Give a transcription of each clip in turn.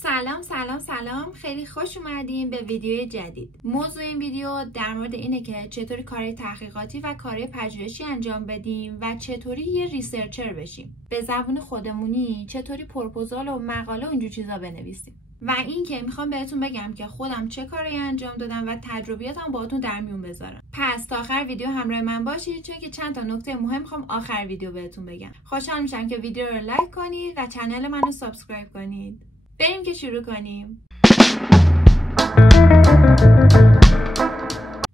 سلام، خیلی خوش اومدین به ویدیو جدید. موضوع این ویدیو در مورد اینه که چطوری کارهای تحقیقاتی و کارهای پژوهشی انجام بدیم و چطوری یه ریسرچر بشیم. به زبون خودمونی چطوری پروپوزال و مقاله و اینجور چیزا بنویسیم. و این که میخوام بهتون بگم که خودم چه کاری انجام دادم و تجربیاتم باهاتون در میون بذارم. پس تا آخر ویدیو همراه من باشید چون که چند تا نکته مهم میخوام آخر ویدیو بهتون بگم. خوشحال میشم که ویدیو رو لایک کنید و کانال منو سابسکرایب کنید. بریم که شروع کنیم.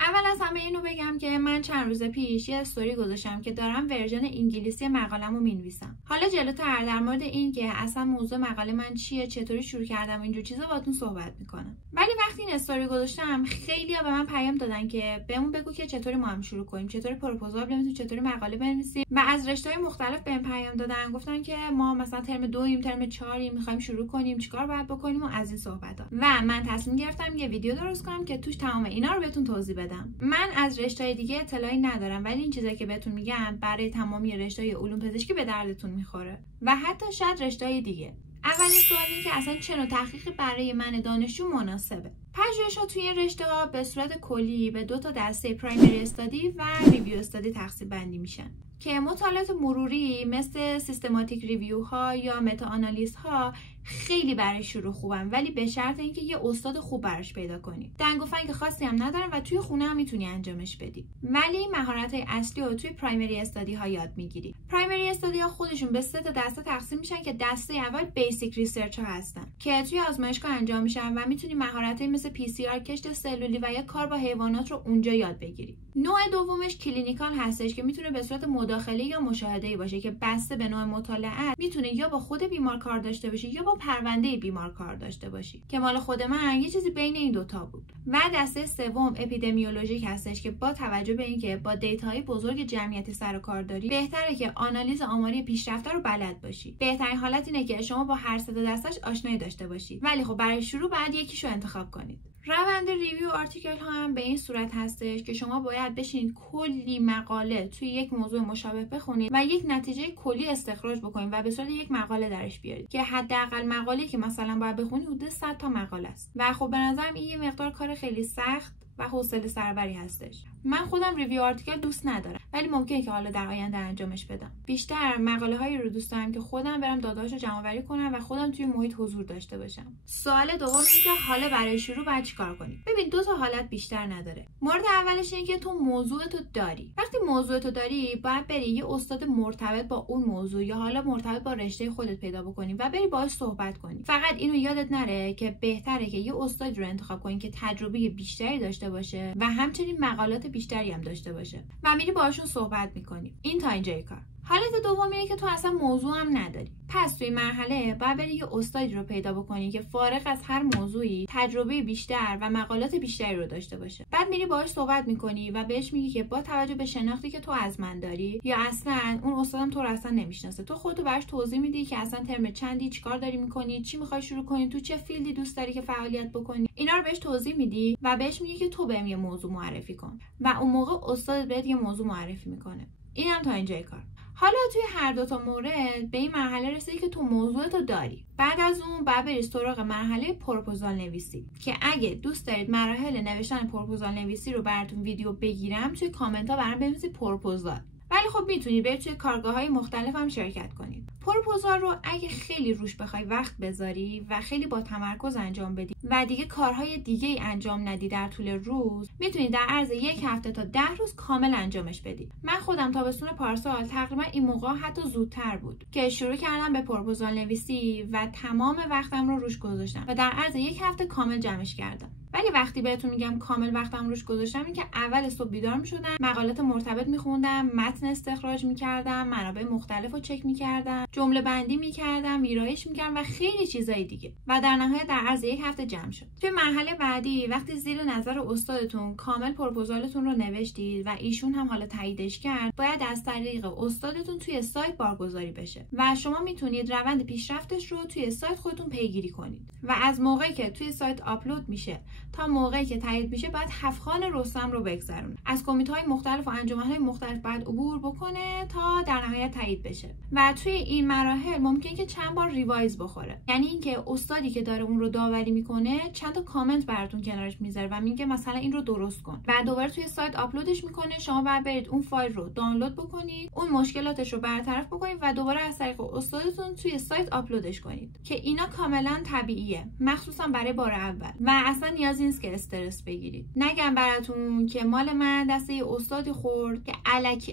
اول از همه اینو بگم که من چند روز پیش یه استوری گذاشتم که دارم ورژن انگلیسی مقاله‌مو مینویسم. حالا جلوتر در مورد این که اصلا موضوع مقاله من چیه، چطوری شروع کردم، اینجور چیزا باهاتون صحبت میکنم. ولی وقتی این استوری گذاشتم خیلی‌ها به من پیام دادن که بهمون بگو که چطوری ما هم شروع کنیم، چطوری پروپوزال بنویسیم، چطوری مقاله بنویسیم. و از رشته‌های مختلف بهم پیام دادن، گفتن که ما مثلا ترم 2 ترم 4 می‌خوایم شروع کنیم، چیکار باید بکنیم و از این صحبت‌ها. و من تصمیم گرفتم یه ویدیو درست کنم که توش تمام اینا رو بهتون توضیح بدم. من از رشته‌های دیگه اطلاعی ندارم ولی این چیزایی که بهتون میگم برای تمامی رشته‌های علوم پزشکی به دردتون می‌خوره و حتی شاید رشته‌های دیگه. اولین سوال اینه که اصلا چه نوع تحقیقی برای من دانشجو مناسبه. پژوهش‌ها توی این رشته‌ها به صورت کلی به 2 تا دسته پرایمری استادی و ریویو استادی تقسیم بندی میشن که مطالعات مروری مثل سیستماتیک ریویو ها یا متا آنالیز ها خیلی برای شروع خوبن ولی به شرط اینکه یه استاد خوب براش پیدا کنی. دنگ و فنگ خاصی هم ندارن و توی خونه هم میتونی انجامش بدی. ولی مهارت‌های اصلی رو توی پرایمری استادی ها یاد میگیری. پرایمری استادی ها خودشون به 3 تا دسته تقسیم میشن که دسته اول بیسیک ریسرچ ها هستن که توی آزمایشگاه انجام میشن و میتونی مهارت‌های مثل PCR، کشت سلولی و یا کار با حیوانات رو اونجا یاد بگیری. نوع دومش کلینیکال هستش که میتونه به صورت مداخله یا مشاهده‌ای باشه که بسته به نوع مطالعه میتونه یا با خود بیمار کار داشته باشه یا با پرونده بیمار کار داشته باشی که مال خود من یه چیزی بین این دوتا بود. و دسته سوم اپیدمیولوژیک هستش که با توجه به اینکه با دیتاهای بزرگ جمعیتی سر و کار داری بهتره که آنالیز آماری پیشرفته رو بلد باشی. بهترین حالت اینه که شما با هر سه دستش آشنایی داشته باشید ولی خب برای شروع بعد یکیشو انتخاب کنید. روند ریویو آرتیکل ها هم به این صورت هستش که شما باید بشینید کلی مقاله توی یک موضوع مشابه بخونید و یک نتیجه کلی استخراج بکنید و به صورت یک مقاله درش بیارید که حداقل مقاله‌ای که مثلا باید بخونید حدود 100 تا مقاله است. و خب به نظرم این یه مقدار کار خیلی سخت و حوصله سربری هستش. من خودم ریویو آرتیکل دوست ندارم ولی ممکنه که حالا در آینده انجامش بدم. بیشتر مقاله هایی رو دوست دارم که خودم برم داده‌هاشو جمع‌آوری کنم و خودم توی محیط حضور داشته باشم. سوال دوم اینه که حالا برای شروع باید چیکار کنیم؟ ببین 2 تا حالت بیشتر نداره. مورد اولش اینه که تو موضوعتو داری. وقتی موضوعتو داری باید بری یه استاد مرتبط با اون موضوع یا حالا مرتبط با رشته خودت پیدا بکنی و بری باهاش صحبت کنی. فقط اینو یادت نره که بهتره که یه استاد رو انتخاب کنی که تجربه بیشتری داشته باشه و همچنین مقالات بیشتری هم داشته باشه و میری باهاشون صحبت میکنی. این تا اینجای کار. حالت دوم اینه که تو اصلا موضوع هم نداری. پس توی مرحله باید بری یه استادی رو پیدا بکنی که فارغ از هر موضوعی تجربه بیشتر و مقالات بیشتری رو داشته باشه. بعد میری باهاش صحبت میکنی و بهش میگی که با توجه به شناختی که تو از من داری یا اصلا اون استادم تو رو اصلا نمیشناسه، تو خودتو براش توضیح میدی که اصلا ترم چندی، چیکار داری میکنی، چی میخوای شروع کنی، تو چه فیلدی دوست داری که فعالیت بکنی. اینا رو بهش توضیح میدی و بهش میگی که تو بهم یه موضوع معرفی کن و اون موقع استادت بهت یه موضوع معرفی میکنه. اینم تا اینجای کار. حالا توی هر 2 تا مورد به این مرحله رسیدی که تو موضوعتو داری. بعد از اون بعد بری سراغ مرحله پروپوزال نویسی که اگه دوست دارید مراحل نوشتن پروپوزال نویسی رو براتون ویدیو بگیرم توی کامنت ها برام بنویسید پروپوزال. ولی خب میتونید برید توی کارگاه‌های مختلف هم شرکت کنید. پروپوزال رو اگه خیلی روش بخوای وقت بذاری و خیلی با تمرکز انجام بدی و دیگه کارهای دیگه ای انجام ندی در طول روز، میتونی در عرض 1 هفته تا 10 روز کامل انجامش بدی. من خودم تابستون پارسال تقریبا این موقع حتی زودتر بود که شروع کردم به پروپوزال نویسی و تمام وقتم رو روش گذاشتم و در عرض 1 هفته کامل جمعش کردم. ولی وقتی بهتون میگم کامل وقتم روش گذاشتم این که اول صبح بیدار میشدم، مقالات مرتبط میخوندم، متن استخراج میکردم، منابع مختلف رو چک میکردم، جمله بندی میکردم، ویرایش میکردم و خیلی چیزای دیگه و در نهایت در عرض 1 هفته جمع شد. توی مرحله بعدی وقتی زیر نظر استادتون کامل پروپوزالتون رو نوشتید و ایشون هم حالا تاییدش کرد، باید از طریق استادتون توی سایت بارگذاری بشه و شما میتونید روند پیشرفتش رو توی سایت خودتون پیگیری کنید و از موقعی که توی سایت آپلود میشه تا موقعی که تایید میشه بعد 7 خوان رستم رو بگذرونه. از کمیته‌های مختلف و انجمن‌های مختلف بعد عبور بکنه تا در نهایت تایید بشه. و توی این این مراحل ممکنه که چند بار ریوایز بخوره. یعنی اینکه استادی که داره اون رو داوری میکنه چند تا کامنت براتون کنارش میذاره و میگه مثلا این رو درست کن و دوباره توی سایت آپلودش میکنه. شما باید برید اون فایل رو دانلود بکنید، اون مشکلاتش رو برطرف بکنید و دوباره از طریق استادتون توی سایت آپلودش کنید که اینا کاملا طبیعیه، مخصوصا برای بار اول و اصلا نیازی نیست که استرس بگیرید. نگم براتون که مال من دسته یه استادی خورد که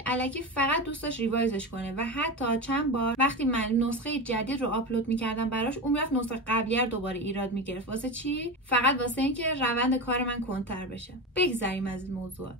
الکی فقط دوست داشت ریوایزش کنه و حتی چند بار وقتی من نسخه جدید رو آپلود میکردم براش، اون میرفت نسخه قبلی رو دوباره ایراد میگرفت. واسه چی؟ فقط واسه اینکه روند کار من کنتر بشه. بگذریم از این موضوعات.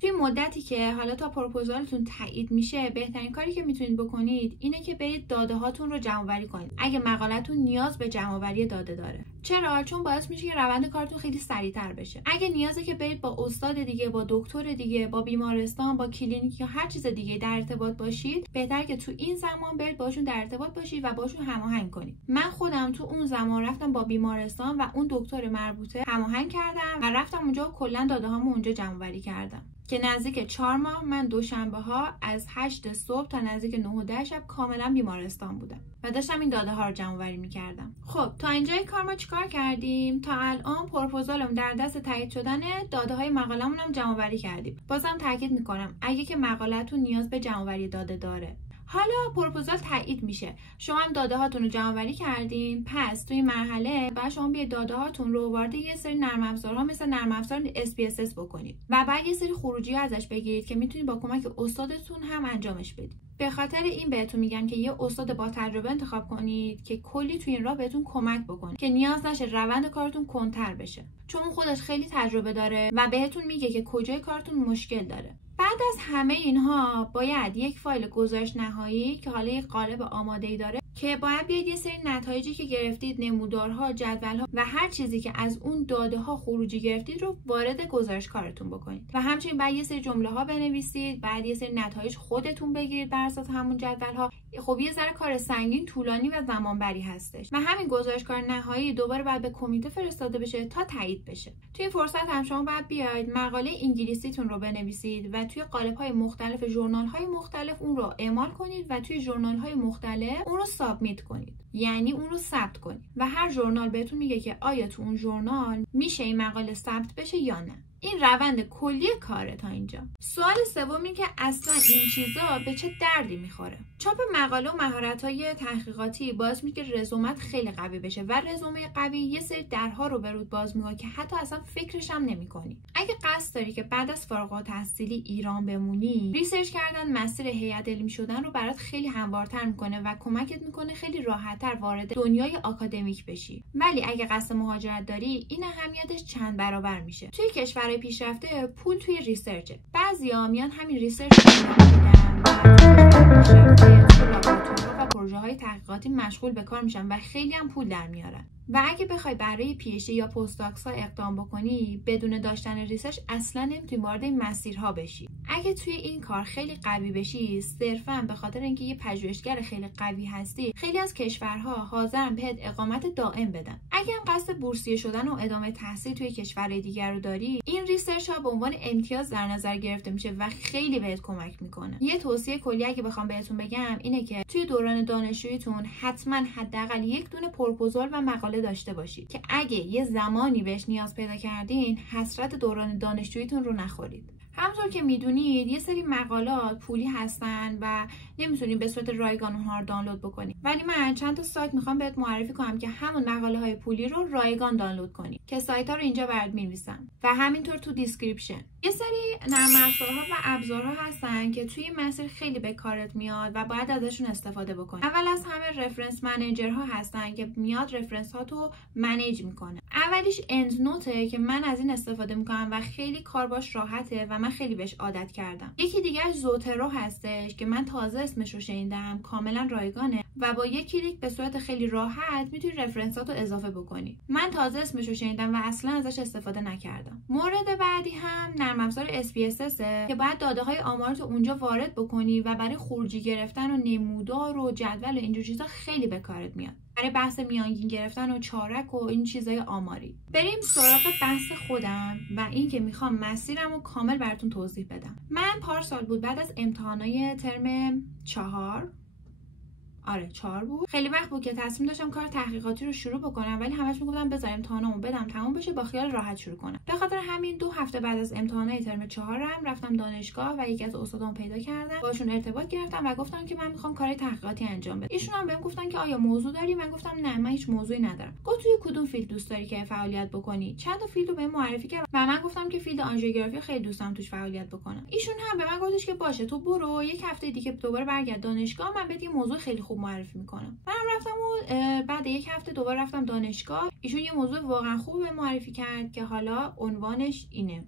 توی مدتی که حالا تا پروپوزالتون تایید میشه، بهترین کاری که میتونید بکنید اینه که برید داده هاتون رو جمع‌آوری کنید اگه مقالتون نیاز به جمع‌آوری داده داره. چرا؟ چون باعث میشه که روند کارتون خیلی سریعتر بشه. اگه نیازه که برید با استاد دیگه، با دکتر دیگه، با بیمارستان، با کلینیک یا هر چیز دیگه در ارتباط باشید، بهتره که تو این زمان برید باشون در ارتباط باشید و باشون هماهنگ کنید. من خودم تو اون زمان رفتم با بیمارستان و اون دکتر مربوطه هماهنگ کردم و رفتم اونجا و کلا داده هامو اونجا جمع‌آوری کردم که نزدیک 4 ماه من دوشنبه ها از 8 صبح تا نزدیک 9 و 10 شب کاملا بیمارستان بودم و داشتم این داده ها رو جمع آوری می‌کردم. خب تا اینجای کار ما چیکار کردیم؟ تا الان پروپوزالم در دست تایید شدن، داده های مقاله‌مون هم جمع آوری کردیم. بازم تاکید می‌کنم اگه که مقاله‌تون نیاز به جمع آوری داده داره. حالا پروپوزال تایید میشه، شما هم داده هاتون رو جمع آوری کردین، پس توی مرحله بعد شما بیاید داده هاتون رو وارد یه سری نرم افزارها مثل نرم افزار SPSS بکنید و بعد یه سری خروجی ازش بگیرید که میتونید با کمک استادتون هم انجامش بدید. به خاطر این بهتون میگم که یه استاد با تجربه انتخاب کنید که کلی توی این راه بهتون کمک بکنه که نیاز نشه روند کارتون کنتر بشه، چون خودش خیلی تجربه داره و بهتون میگه که کجای کارتون مشکل داره. بعد از همه اینها باید یک فایل گزارش نهایی که حالا یک قالب آماده‌ای داره که باید بیاید یه سری نتایجی که گرفتید، نمودارها، جدول‌ها و هر چیزی که از اون داده‌ها خروجی گرفتید رو وارد گزارش کارتون بکنید و همچنین بعد یه سری جمله‌ها بنویسید، بعد یه سری نتایج خودتون بگیرید بر اساس همون جدول‌ها. خب یه ذره کار سنگین، طولانی و زمانبری هستش و همین گزارش کار نهایی دوباره بعد به کمیته فرستاده بشه تا تایید بشه. توی فرصت هم شما باید بیاید مقاله انگلیسیتون رو بنویسید و توی قالب‌های مختلف ژورنال‌های مختلف اون رو اعمال کنید و توی ژورنال‌های مختلف اون رو سابمیت کنید، یعنی اون رو ثبت کنید و هر ژورنال بهتون میگه که آیا تو اون ژورنال میشه این مقاله ثبت بشه یا نه. این روند کلی کاره تا اینجا. سوال سوم این که اصلا این چیزا به چه دردی میخوره؟ چاپ مقاله و مهارت‌های تحقیقاتی باعث میشه که رزومت خیلی قوی بشه و رزومه قوی یه سری درها رو به رود باز میکنه که حتی اصلا فکرش هم نمی‌کنی. اگه قصد داری که بعد از فارغ التحصیلی ایران بمونی، ریسرچ کردن مسیر هیئت علمی شدن رو برات خیلی هموارتر میکنه و کمکت میکنه خیلی راحت‌تر وارد دنیای آکادمیک بشی. ولی اگه قصد مهاجرت داری، این اهمیتش چند برابر میشه. توی کشورهای پیشرفته پول توی ریسرچه. بعضیا میان همین ریسرچ رو و پروژه های تحقیقاتی مشغول به کار میشن و خیلی هم پول در میارن. و اگه بخوای برای PhD یا پست‌داکس ها اقدام بکنی، بدون داشتن ریسرچ اصلا نمیتونی وارد این مسیرها بشی. اگه توی این کار خیلی قوی بشی، صرفا به خاطر اینکه یه پژوهشگر خیلی قوی هستی، خیلی از کشورها حاضرن بهت اقامت دائم بدن. اگه هم قصد بورسیه شدن و ادامه تحصیل توی کشورهای دیگر رو داری، این ریسرچ ها به عنوان امتیاز در نظر گرفته میشه و خیلی بهت کمک میکنه. یه توصیه کلی اگه بخوام بهتون بگم اینه که توی دوران دانشجوییتون حتما حداقل یک دونه پروپوزال و مقاله داشته باشید که اگه یه زمانی بهش نیاز پیدا کردین، حسرت دوران دانشجوییتون رو نخورید. همونطور که میدونید یه سری مقالات پولی هستن و نمیتونید به صورت رایگان اونها رو دانلود بکنید، ولی من چند تا سایت میخوام بهت معرفی کنم که همون مقاله های پولی رو رایگان دانلود کنید که سایت ها رو اینجا برات می‌نویسم و همینطور تو دیسکریپشن. یه سری نرم افزارها و ابزارها هستن که توی مسیر خیلی به کارت میاد و باید ازشون استفاده بکنید. اول از همه رفرنس منیجرها هستن که میاد رفرنس ها تو منیج میکنه. اولیش اند نوته که من از این استفاده میکنم و خیلی کار باش راحته و من خیلی بهش عادت کردم. یکی دیگه زوترو هستش که من تازه اسمش رو شنیدم، کاملا رایگانه و با یک کلیک به صورت خیلی راحت میتونی رفرنساتو اضافه بکنی. من تازه اسمش رو شنیدم و اصلا ازش استفاده نکردم. مورد بعدی هم نرم افزار SPSS که باید داده های آمارتو اونجا وارد بکنی و برای خروجی گرفتن و نمودار و جدول و اینجور چیزا خیلی به کارت میاد. برای بحث میانگین گرفتن و چارک و این چیزای آماری. بریم سراغ بحث خودم و این که میخوام مسیرم رو کامل براتون توضیح بدم. من پارسال بود بعد از امتحانای ترم 4 آره 4 بود. خیلی وقت بود که تصمیم داشتم کار تحقیقاتی رو شروع بکنم، ولی همش میگفتم بذار امتحانامو بدم تموم بشه با خیال راحت شروع کنم. به خاطر همین 2 هفته بعد از امتحانات ترم 4 رفتم دانشگاه و یکی از استادام پیدا کردم، باشون ارتباط گرفتم و گفتم که من میخوام کار تحقیقاتی انجام بدم. ایشون هم بهم گفتن که آیا موضوع داری؟ من گفتم نه، من هیچ موضوعی ندارم. گفت توی کدوم فیلد دوست داری که فعالیت بکنی؟ چند تا فیلدو بهم معرفی کرد و من گفتم که فیلد آنژیوگرافی خیلی دوستم توش فعالیت بکنم. ایشون هم به من گفتش که باشه تو برو، یک هفته دیگه دوباره برگرد دانشگاه، من بهت یه موضوع خیلی خوب معرفی میکنم. من رفتم و بعد یک هفته دوباره رفتم دانشگاه. ایشون یه موضوع واقعا خوب معرفی کرد که حالا عنوانش اینه: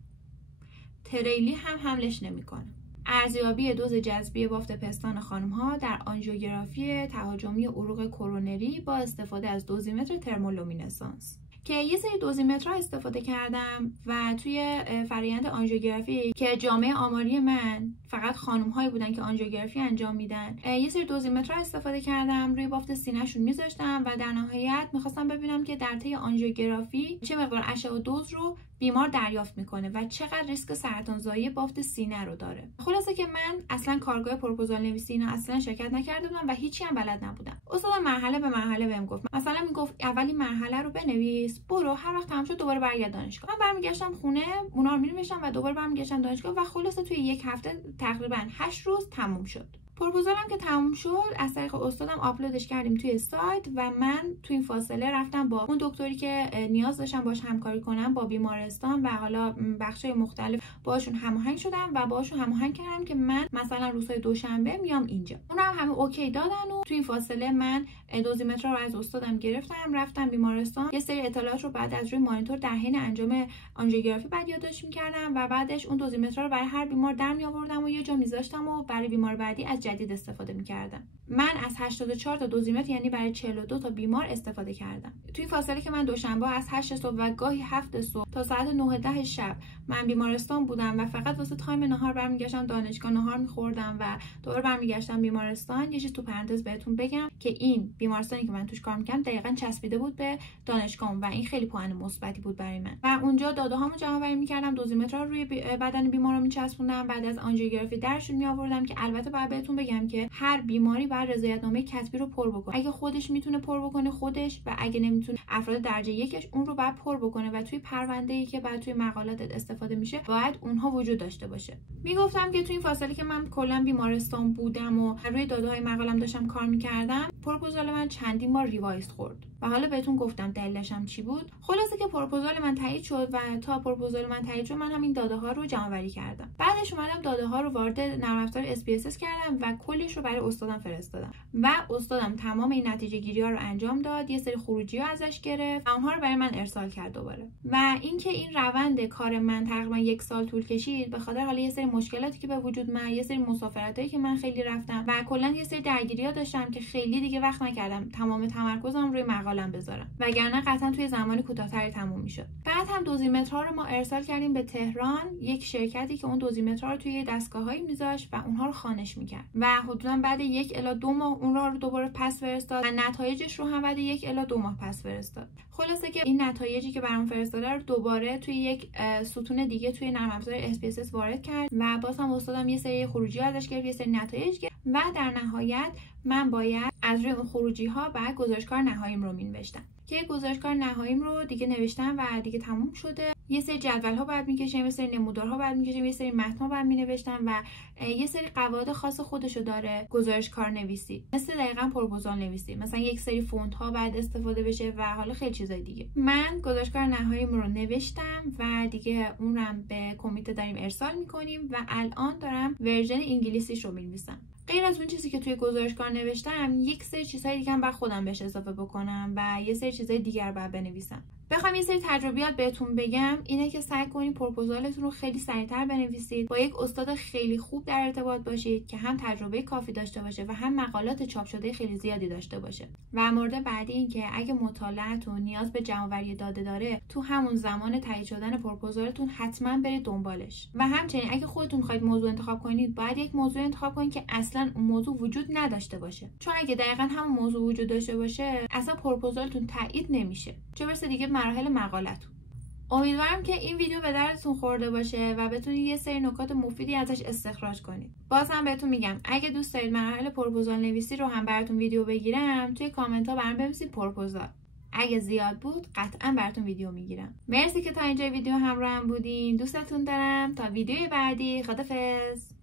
تریلی هم حملش نمیکنه. ارزیابی دوز جذبی بافت پستان خانم‌ها در آنژیوگرافی تهاجمی عروق کرونری با استفاده از دوزیمتر ترمولومینسانس، که یه سری دوزیمترها استفاده کردم و توی فرآیند آنژیوگرافی که جامعه آماری من فقط خانم‌هایی بودن که آنژیوگرافی انجام میدن، یه سری دوزیمترها استفاده کردم، روی بافت سینه‌شون میذاشتم و در نهایت می‌خواستم ببینم که در طی آنژیوگرافی چه مقدار اشعه دوز رو بیمار دریافت میکنه و چقدر ریسک سرطانزایی بافت سینه رو داره. خلاصه که من اصلا کارگاه پروپوزال نویسی اینا اصلا شرکت نکرده بودم و هیچی هم بلد نبودم. استادم مرحله به مرحله بهم گفت، مثلا میگفت اولی مرحله رو بنویس، برو هر وقت تموم شد دوباره برگرد دانشگاه. من برمیگشتم خونه، اونا رو می‌نوشتم و دوباره برمیگشتم دانشگاه و خلاصه توی یک هفته تقریبا 8 روز تموم شد. پروپوزالم که تموم شد از طریق استادم آپلودش کردیم توی سایت و من توی این فاصله رفتم با اون دکتری که نیاز داشتم باش همکاری کنم با بیمارستان و حالا بخشای مختلف باشون هماهنگ شدم و باشون هماهنگ کردم که من مثلا روزهای دوشنبه میام اینجا. اونم همه اوکی دادن و توی این فاصله من دوزیمتر رو از استادم گرفتم، رفتم بیمارستان، یه سری اطلاعات رو بعد از روی مانیتور در حین انجام آنژیوگرافی بعد یادداشت می‌کردم و بعدش اون دوزیمتر رو برای هر بیمار در می‌آوردم و یه جا می‌ذاشتم و برای بیمار بعدی از جدید استفاده می‌کردم. من از 84 تا دوزیمتر یعنی برای 42 تا بیمار استفاده کردم. توی فاصله که من دوشنبه از 8 صبح و گاهی 7 صبح تا ساعت 9 10 شب من بیمارستان بودم و فقط واسه تایم نهار برمیگشتم دانشگاه، نهار می‌خوردم و دوباره برمیگشتم بیمارستان. یه چیز تو پرانتز بهتون بگم که این بیمارستانی که من توش کار می‌کردم دقیقاً چسبیده بود به دانشگاهم و این خیلی پوان مثبتی بود برای من. و اونجا داده‌هامو جمع‌آوری می‌کردم، دوزیمترها رو روی بدن بیمارا می‌چسبوندم، بعد از آنژیوگرافی درشون می‌آوردم که البته باید بهتون بگم که هر بیماری باید رضایتنامه کتبی رو پر بکنه. اگه خودش میتونه پر بکنه خودش و اگه نمیتونه افراد درجه یکش اون رو باید پر بکنه و توی پرونده‌ای که بعد توی مقالاتت استفاده میشه باید اونها وجود داشته باشه. میگفتم که توی این فاصله که من کلا بیمارستان بودم و روی داده‌های مقالم داشتم کار می‌کردم، پروپوزال من چندین بار ریوایز خورد و حالا بهتون گفتم دلیلش هم چی بود. خلاصه که پروپوزال من تایید شد و تا پروپوزال من تایید شد من همین داده‌ها رو جمع‌آوری کردم. بعدش اومدم داده‌ها رو وارد نرم افزار SPSS کردم و کلش رو برای استادم فرستادم و استادم تمام این نتیجه گیری‌ها رو انجام داد، یه سری خروجی‌ها ازش گرفت و اونها رو برای من ارسال کرد دوباره. و اینکه این روند کار من تقریبا 1 سال طول کشید به خاطر حالا یه سری مشکلاتی که به وجود من، یه سری مسافرتایی که من خیلی رفتم و کلا یه سری درگیری‌ها داشتم که خیلی دیگه وقت نکردم تمام تمرکزم روی مقالم بذارم، وگرنه قطعا توی زمانی کوتاه‌تری تموم میشد. بعد هم دوزیمترها رو ما ارسال کردیم به تهران، یک شرکتی که اون دوزیمترها رو توی دستگاه‌هایی میذاشت و اونها رو خانش میکرد و حدوداً بعد 1 الی 2 ماه اون رو دوباره پس فرستاد و نتایجش رو هم بعد 1 الی 2 ماه پس فرستاد. خلاصه که این نتایجی که برام فرستاده رو دوباره توی یک ستون دیگه توی نرم افزار SPSS وارد کرد و باز هم استادم یه سری خروجی ازش گرفت، یه سری نتایج گرفت و در نهایت من باید از روی اون خروجی‌ها بعد گزارشکار نهاییم رو می‌نوشتم که گزارشکار نهاییم رو دیگه نوشتم و دیگه تموم شده. یه سری جدول‌ها بعد می‌کشیم، یه سری نمودارها بعد می‌کشیم، یه سری متن‌ها بعد می‌نوشتم و یه سری قواعد خاص خودشو داره گزارشکار نویسی، مثل دقیقاً پروپوزال نویسی، مثلا یک سری فونت‌ها بعد استفاده بشه و حالا خیلی چیزای دیگه. من گزارشکار نهاییم رو نوشتم و دیگه اونم به کمیته داریم ارسال می‌کنیم و الان دارم ورژن انگلیسیش رو می‌نویسم. غیر از اون چیزی که توی گزارشکار نوشتم، یک سری چیزهای دیگه هم بعد خودم بهش اضافه بکنم و یه سری چیزهای دیگر بعد بنویسم. بخوام یه سری تجربیات بهتون بگم اینه که سعی کنید پروپوزالتون رو خیلی سریعتر بنویسید، با یک استاد خیلی خوب در ارتباط باشید که هم تجربه کافی داشته باشه و هم مقالات چاپ شده خیلی زیادی داشته باشه. و مورد بعدی این که اگه مطالعه‌تون نیاز به جمع‌آوری داده داره، تو همون زمان تایید شدن پروپوزالتون حتما برید دنبالش. و همچنین اگه خودتون خواید موضوع انتخاب کنید، باید یک موضوع انتخاب کنید که اصلا اون موضوع وجود نداشته باشه، چون اگه دقیقاً همون موضوع وجود داشته باشه اصلا پروپوزالتون تایید نمیشه، چه برسه دیگه مراحل مقالتون. امیدوارم که این ویدیو به دردتون خورده باشه و بتونید یه سری نکات مفیدی ازش استخراج کنید. باز هم بهتون میگم اگه دوست دارید مراحل پروپوزال نویسی رو هم براتون ویدیو بگیرم توی کامنت ها برام بنویسید پروپوزال. اگه زیاد بود قطعا براتون ویدیو میگیرم. مرسی که تا اینجا ویدیو همراهم بودین. دوستتون دارم. تا ویدیوی بعدی. خدافظ.